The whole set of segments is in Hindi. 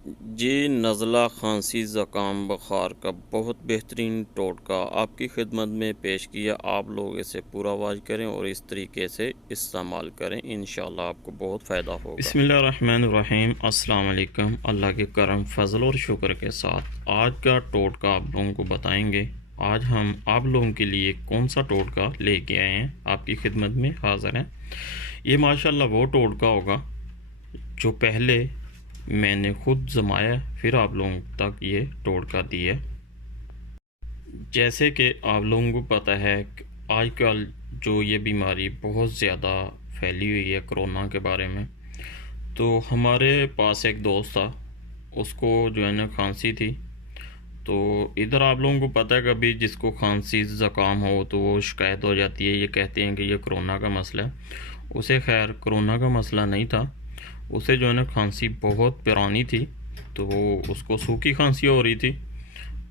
जी, नज़ला, खांसी, ज़ुकाम, बुखार का बहुत बेहतरीन टोटका आपकी खिदमत में पेश किया। आप लोग इसे पूरा वाज करें और इस तरीके से इस्तेमाल करें, इंशाअल्लाह आपको बहुत फ़ायदा होगा। बिस्मिल्लाहिर्रहमानिर्रहीम। अस्सलाम वालेकुम। अल्लाह के करम फजल और शुक्र के साथ आज का टोटका आप लोगों को बताएंगे। आज हम आप लोगों के लिए कौन सा टोटका लेके आए हैं, आपकी खिदमत में हाज़िर हैं। ये माशाल्लाह वो टोटका होगा जो पहले मैंने खुद जमाया, फिर आप लोगों तक ये टोटका दिया। जैसे कि आप लोगों को पता है कि आजकल जो ये बीमारी बहुत ज़्यादा फैली हुई है कोरोना के बारे में, तो हमारे पास एक दोस्त था, उसको जो है ना खांसी थी। तो इधर आप लोगों को पता है कभी जिसको खांसी ज़ुकाम हो तो वो शिकायत हो जाती है, ये कहते हैं कि ये कोरोना का मसला है। उसे खैर कोरोना का मसला नहीं था, उसे जो है ना खांसी बहुत पुरानी थी, तो वो उसको सूखी खांसी हो रही थी।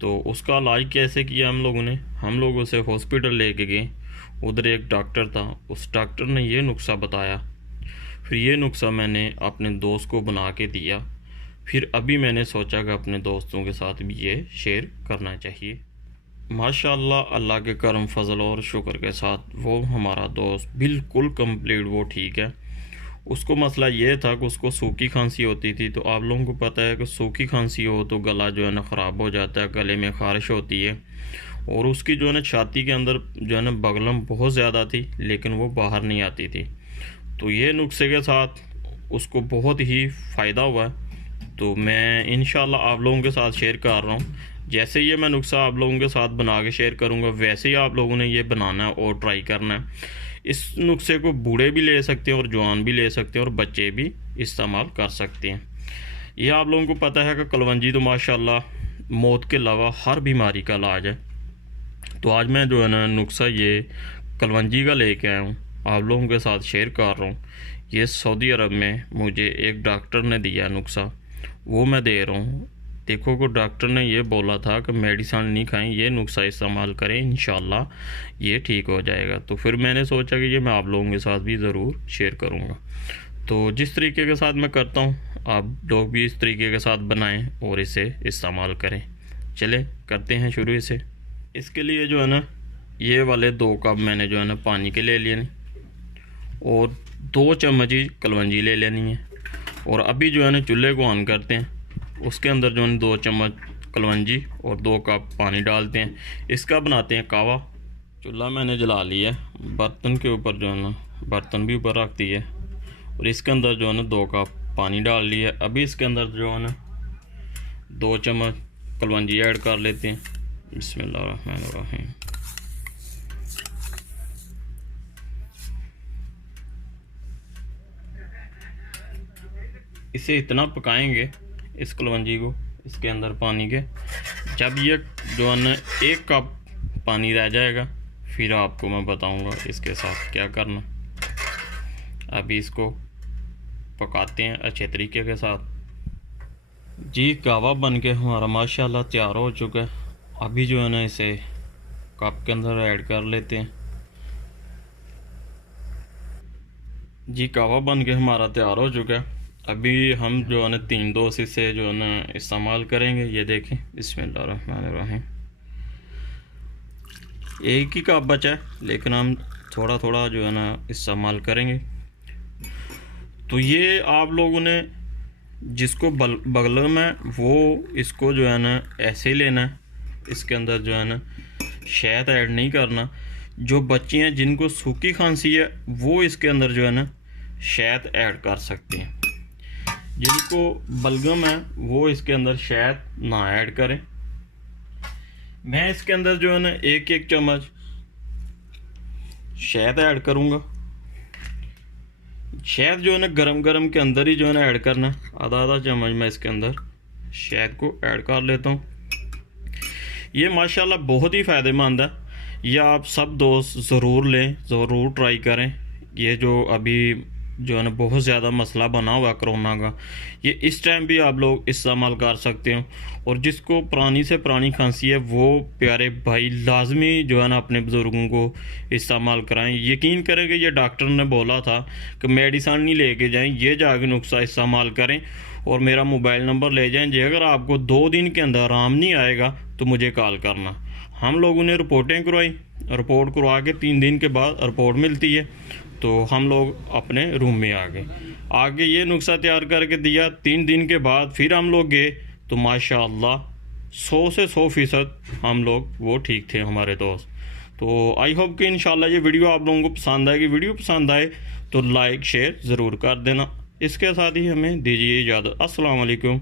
तो उसका इलाज कैसे किया हम लोग उसे हॉस्पिटल लेके गए। उधर एक डॉक्टर था, उस डॉक्टर ने ये नुस्खा बताया। फिर ये नुस्खा मैंने अपने दोस्त को बना के दिया। फिर अभी मैंने सोचा कि अपने दोस्तों के साथ भी ये शेयर करना चाहिए। माशाअल्लाह अल्लाह के करम फजल और शुक्र के साथ वो हमारा दोस्त बिल्कुल कंप्लीट वो ठीक है। उसको मसला ये था कि उसको सूखी खांसी होती थी। तो आप लोगों को पता है कि सूखी खांसी हो तो गला जो है ना ख़राब हो जाता है, गले में ख़ारिश होती है। और उसकी जो है ना छाती के अंदर जो है ना बगलम बहुत ज़्यादा थी, लेकिन वो बाहर नहीं आती थी। तो ये नुस्खे के साथ उसको बहुत ही फ़ायदा हुआ है। तो मैं इंशाल्लाह आप लोगों के साथ शेयर कर रहा हूँ। जैसे ये मैं नुस्खा आप लोगों के साथ बना के शेयर करूँगा, वैसे ही आप लोगों ने ये बनाना है और ट्राई करना है। इस नुस्खे को बूढ़े भी ले सकते हैं और जवान भी ले सकते हैं और बच्चे भी इस्तेमाल कर सकते हैं। ये आप लोगों को पता है कि कलवंजी तो माशाल्लाह मौत के अलावा हर बीमारी का इलाज है। तो आज मैं जो है ना नुस्खा ये कलवंजी का लेके आया हूँ, आप लोगों के साथ शेयर कर रहा हूँ। ये सऊदी अरब में मुझे एक डॉक्टर ने दिया नुस्खा, वो मैं दे रहा हूँ। देखो को डॉक्टर ने ये बोला था कि मेडिसिन नहीं खाएं, ये नुस्खा इस्तेमाल करें, इंशाल्लाह ये ठीक हो जाएगा। तो फिर मैंने सोचा कि ये मैं आप लोगों के साथ भी ज़रूर शेयर करूँगा। तो जिस तरीके के साथ मैं करता हूँ, आप लोग भी इस तरीके के साथ बनाएं और इसे इस्तेमाल करें। चले करते हैं शुरू इसे। इसके लिए जो है ना ये वाले 2 कप मैंने जो है ना पानी के ले लिए और 2 चम्मच ही कलवंजी ले लेनी है। और अभी जो है ना चूल्हे को ऑन करते हैं, उसके अंदर जो है 2 चम्मच कलवंजी और 2 कप पानी डालते हैं। इसका बनाते हैं कावा। चूल्हा मैंने जला लिया है, बर्तन के ऊपर जो है ना बर्तन भी ऊपर रख दिया और इसके अंदर जो है ना 2 कप पानी डाल लिया। अभी इसके अंदर जो है ना 2 चम्मच कलवंजी ऐड कर लेते हैं। बिस्मिल्लाहिर्रहमानिर्रहीम। इसे इतना पकाएंगे इस कलवंजी को इसके अंदर पानी के, जब ये जो है ना 1 कप पानी रह जाएगा, फिर आपको मैं बताऊंगा इसके साथ क्या करना। अभी इसको पकाते हैं अच्छे तरीके के साथ। जी कावा बन के हमारा माशाल्लाह तैयार हो चुका है। अभी जो है ना इसे कप के अंदर ऐड कर लेते हैं। जी कावा बन के हमारा तैयार हो चुका है। अभी हम जो है ना 3 डोज इसे जो है ना इस्तेमाल करेंगे। ये देखें, बिस्मिल्लाहिर्रहमानिर्रहीम। एक ही कप बचा है, लेकिन हम थोड़ा थोड़ा जो है ना इस्तेमाल करेंगे। तो ये आप लोगों ने जिसको बगल में वो इसको जो है ना ऐसे ही लेना है। इसके अंदर जो है ना शहद ऐड नहीं करना। जो बच्चे हैं जिनको सूखी खांसी है वो इसके अंदर जो है ना शहद ऐड कर सकते हैं। जिनको बलगम है वो इसके अंदर शहद ना ऐड करें। मैं इसके अंदर जो है ना 1-1 चम्मच शहद ऐड करूँगा। शहद जो है ना गरम गरम के अंदर ही जो है ना ऐड करना। आधा चम्मच मैं इसके अंदर शहद को ऐड कर लेता हूँ। ये माशाल्लाह बहुत ही फ़ायदेमंद है। ये आप सब दोस्त ज़रूर लें, ज़रूर ट्राई करें। ये जो अभी जो है ना बहुत ज़्यादा मसला बना हुआ कोरोना का, ये इस टाइम भी आप लोग इस्तेमाल कर सकते हो। और जिसको पुरानी से पुरानी खांसी है वो प्यारे भाई लाजमी जो है ना अपने बुज़ुर्गों को इस्तेमाल कराएं। यकीन करें कि ये डॉक्टर ने बोला था कि मेडिसिन नहीं लेके जाएं, ये जाके नुस्खा इस्तेमाल करें और मेरा मोबाइल नंबर ले जाएं जी। अगर आपको 2 दिन के अंदर आराम नहीं आएगा तो मुझे कॉल करना। हम लोगों ने रिपोर्टें करवाई, रिपोर्ट करवा के 3 दिन के बाद रिपोर्ट मिलती है तो हम लोग अपने रूम में आ गए। आगे ये नुस्खा तैयार करके दिया। 3 दिन के बाद फिर हम लोग गए तो माशाअल्लाह 100 से 100% हम लोग वो ठीक थे हमारे दोस्त। तो आई होप कि इंशाल्लाह ये वीडियो आप लोगों को पसंद आएगी। वीडियो पसंद आए तो लाइक शेयर ज़रूर कर देना। इसके साथ ही हमें दीजिए इजाज़त। अस्सलाम वालेकुम।